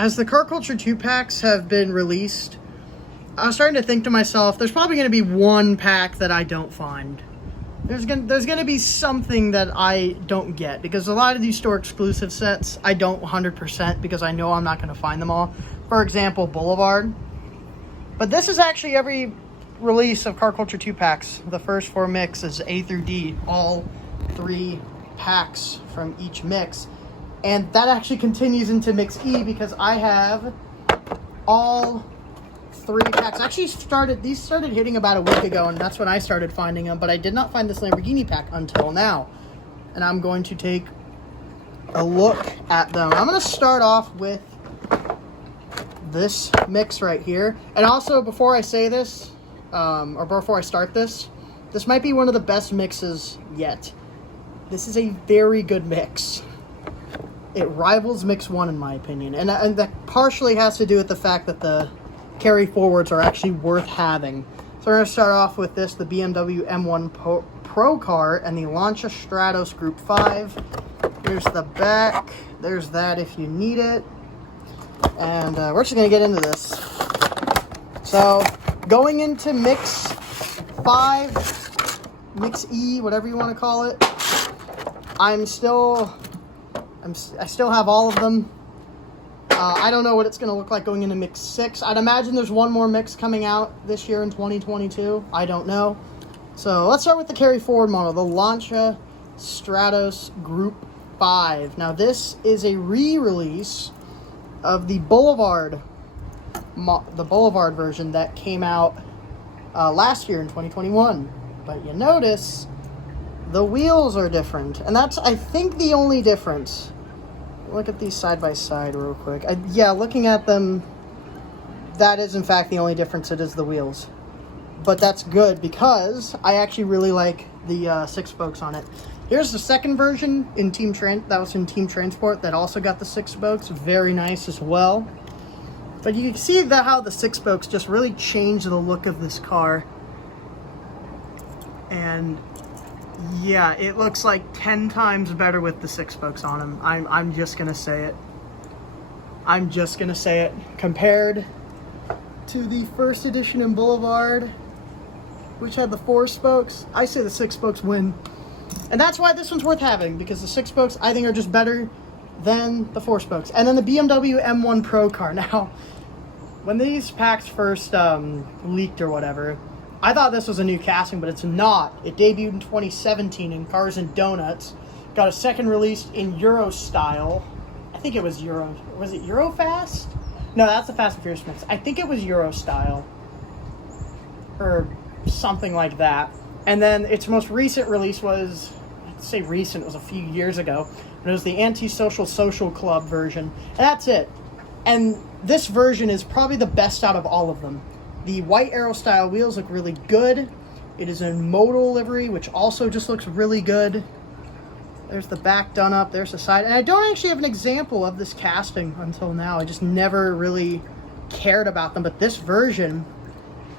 as the Car Culture 2-packs have been released, I was starting to think to myself, there's probably going to be one pack that I don't find. There's gonna be something that I don't get, because a lot of these store exclusive sets I don't 100% because I know I'm not going to find them all. For example, Boulevard. But this is actually every release of Car Culture 2-packs. The first 4 mixes, A through D, all 3 packs from each mix. And that actually continues into Mix E, because I have all 3 packs. Actually, these started hitting about a week ago, and that's when I started finding them, but I did not find this Lamborghini pack until now. And I'm going to take a look at them. I'm going to start off with this mix right here. And also, before I say this, or before I start this might be one of the best mixes yet. This is a very good mix. It rivals Mix 1 in my opinion. And that partially has to do with the fact that the carry forwards are actually worth having. So we're going to start off with this, the BMW M1 Procar and the Lancia Stratos Group 5. There's the back. There's that if you need it. And we're just going to get into this. So, going into Mix 5, Mix E, whatever you want to call it, I still have all of them. I don't know what it's going to look like going into Mix 6. I'd imagine there's one more mix coming out this year in 2022. I don't know. So let's start with the carry forward model, the Lancia Stratos Group 5. Now this is a re-release of the Boulevard version that came out last year in 2021. But you notice the wheels are different, and that's, I think, the only difference. Look at these side by side real quick. Yeah, looking at them, that is in fact the only difference. It is the wheels. But that's good, because I actually really like the 6 spokes on it. Here's the second version in Team Transport that also got the 6 spokes. Very nice as well. But you can see that how the 6 spokes just really change the look of this car. And yeah, it looks like 10 times better with the 6 spokes on them. I'm just gonna say it. I'm just gonna say it. Compared to the first edition in Boulevard, which had the 4 spokes, I say the 6 spokes win. And that's why this one's worth having, because the 6 spokes I think are just better than the 4 spokes. And then the BMW M1 Procar. Now, when these packs first leaked or whatever, I thought this was a new casting, but it's not. It debuted in 2017 in Cars and Donuts. Got a second release in Euro style. I think it was Euro. Was it Eurofast? No, that's the Fast and Furious mix. I think it was Euro style. Or something like that. And then its most recent release was, I'd say recent, it was a few years ago. But it was the Antisocial Social Club version. And that's it. And this version is probably the best out of all of them. The white Aero style wheels look really good. It is in modal livery, which also just looks really good. There's the back done up. There's the side. And I don't actually have an example of this casting until now. I just never really cared about them. But this version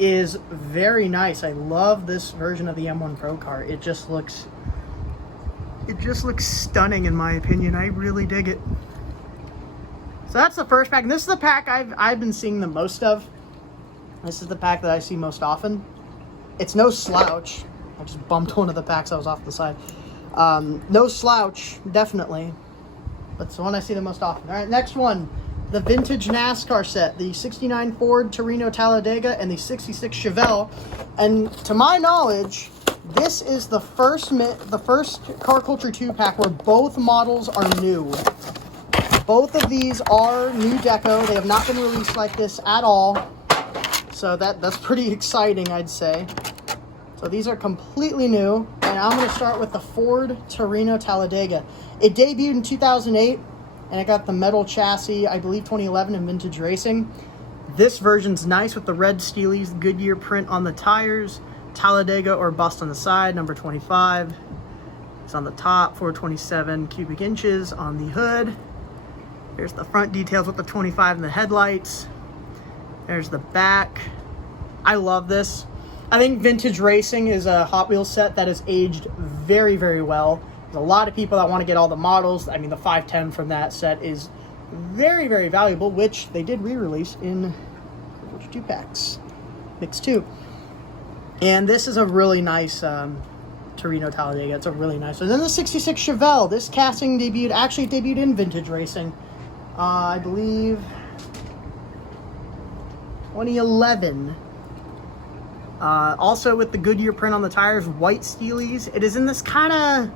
is very nice. I love this version of the M1 Procar. It just looks stunning in my opinion. I really dig it. So that's the first pack. And this is the pack I've been seeing the most of. This is the pack that I see most often. It's no slouch. I just bumped one of the packs that was off the side. No slouch, definitely. But it's the one I see the most often. All right, next one. The vintage NASCAR set. The 69 Ford Torino Talladega and the 66 Chevelle. And to my knowledge, this is the first Car Culture 2-pack where both models are new. Both of these are new deco. They have not been released like this at all. So that's pretty exciting, I'd say. So these are completely new. And I'm going to start with the Ford Torino Talladega. It debuted in 2008, and it got the metal chassis, I believe 2011 in Vintage Racing. This version's nice with the red Steely's Goodyear print on the tires. Talladega or bust on the side, number 25. It's on the top, 427 cubic inches on the hood. There's the front details with the 25 and the headlights. There's the back. I love this. I think Vintage Racing is a Hot Wheels set that has aged very, very well. There's a lot of people that want to get all the models. I mean, the 510 from that set is very, very valuable, which they did re-release in 2 packs, mix 2. And this is a really nice Torino Talladega. It's a really nice one. Then the 66 Chevelle. This casting debuted in vintage racing. I believe 2011. Also with the Goodyear print on the tires, white steelies. It is in this kind of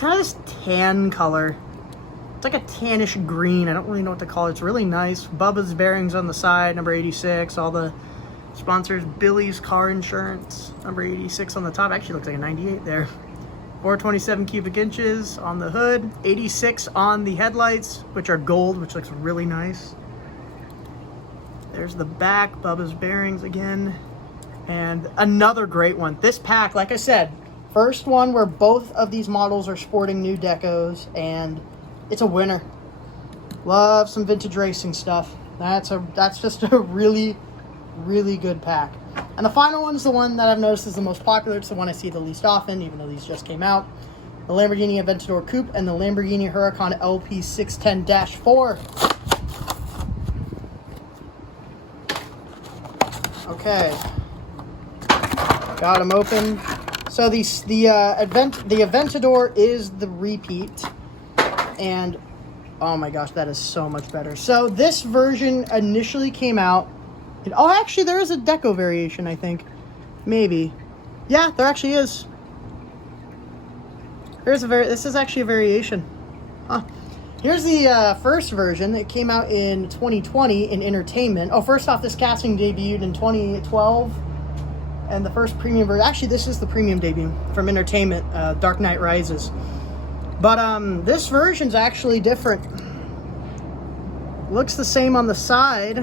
this tan color. It's like a tannish green. I don't really know what to call it. It's really nice. Bubba's bearings on the side, number 86. All the sponsors, Billy's Car Insurance, number 86 on the top. Actually looks like a 98 there. 427 cubic inches on the hood. 86 on the headlights, which are gold, which looks really nice. There's the back, Bubba's bearings again. And another great one. This pack, like I said, first one where both of these models are sporting new decos, and it's a winner. Love some vintage racing stuff. That's just a really, really good pack. And the final one's the one that I've noticed is the most popular. It's the one I see the least often, even though these just came out. The Lamborghini Aventador Coupe and the Lamborghini Huracán LP610-4. Okay. Got them open. So the Aventador is the repeat, and oh my gosh, that is so much better. So this version initially came out. Oh, actually, there is a deco variation. I think, maybe. Yeah, there actually is. This is actually a variation. Huh. Here's the first version. It came out in 2020 in entertainment. Oh, first off, this casting debuted in 2012. And the first premium version, actually this is the premium debut from entertainment, Dark Knight Rises. But this version's actually different. Looks the same on the side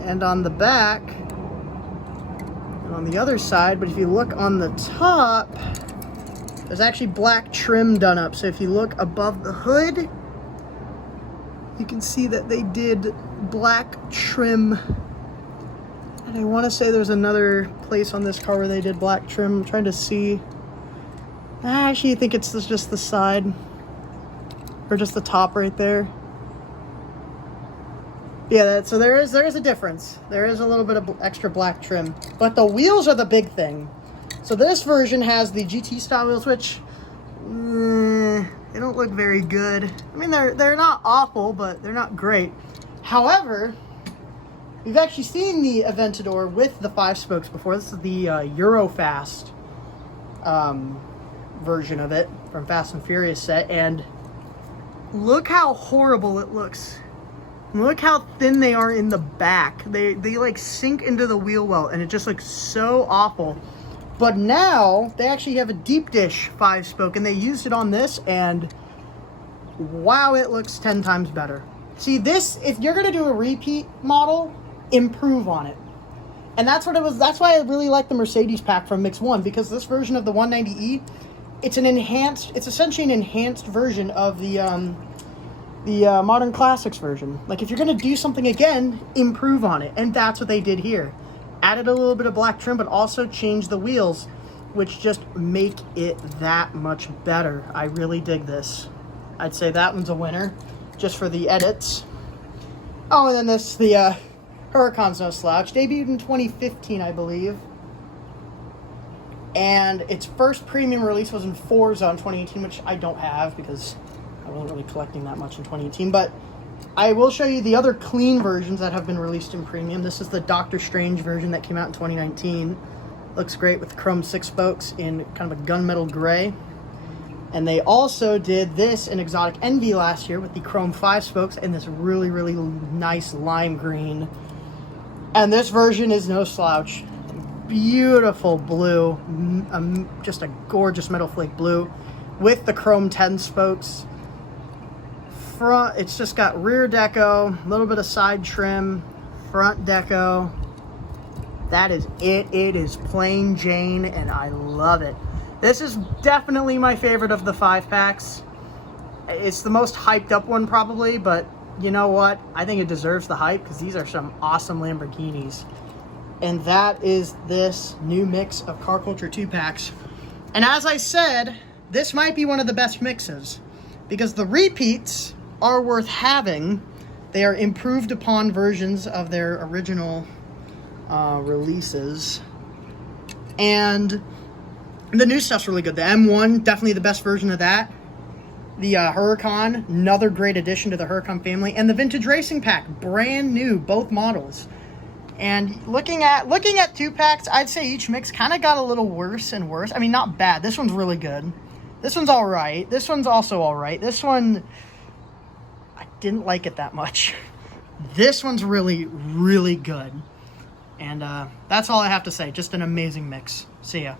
and on the back and on the other side, but if you look on the top, there's actually black trim done up. So if you look above the hood, you can see that they did black trim. And I want to say there's another place on this car where they did black trim. I'm trying to see. I actually think it's just the side. Or just the top right there. Yeah, so there is a difference. There is a little bit of extra black trim. But the wheels are the big thing. So this version has the GT style wheels, which they don't look very good. I mean, they're not awful, but they're not great. However, we've actually seen the Aventador with the 5 spokes before. This is the Eurofast version of it from Fast and Furious set, and look how horrible it looks. Look how thin they are in the back. They like sink into the wheel well, and it just looks so awful. But now they actually have a deep dish 5 spoke, and they used it on this, and wow, it looks 10 times better. See, this, if you're gonna do a repeat model, improve on it. And that's what it was. That's why I really like the Mercedes pack from Mix 1, because this version of the 190E, it's essentially an enhanced version of the Modern Classics version. Like, if you're gonna do something again, improve on it. And that's what they did here. Added a little bit of black trim, but also changed the wheels, which just make it that much better. I really dig this. I'd say that one's a winner, just for the edits. Oh, and then the Huracan's no slouch. Debuted in 2015, I believe. And its first premium release was in Forza in 2018, which I don't have because I wasn't really collecting that much in 2018. But I will show you the other clean versions that have been released in premium. This is the Doctor Strange version that came out in 2019. Looks great with chrome 6 spokes in kind of a gunmetal gray. And they also did this in Exotic Envy last year with the chrome 5 spokes and this really, really nice lime green. And this version is no slouch. Beautiful blue. Just a gorgeous metal flake blue with the chrome 10 spokes. Front, it's just got rear deco, a little bit of side trim, front deco. That is it. It is plain Jane, and I love it. This is definitely my favorite of the 5 packs. It's the most hyped up one probably, but you know what? I think it deserves the hype because these are some awesome Lamborghinis. And that is this new mix of Car Culture 2 packs. And as I said, this might be one of the best mixes because the repeats are worth having, They are improved upon versions of their original releases. And the new stuff's really good. The M1, definitely the best version of that. The Huracán, another great addition to the Huracán family. And the Vintage Racing Pack, brand new, both models. And looking at 2-packs, I'd say each mix kind of got a little worse and worse. I mean, not bad. This one's really good. This one's all right. This one's also all right. This one, I didn't like it that much. This one's really, really good. And that's all I have to say. Just an amazing mix. See ya.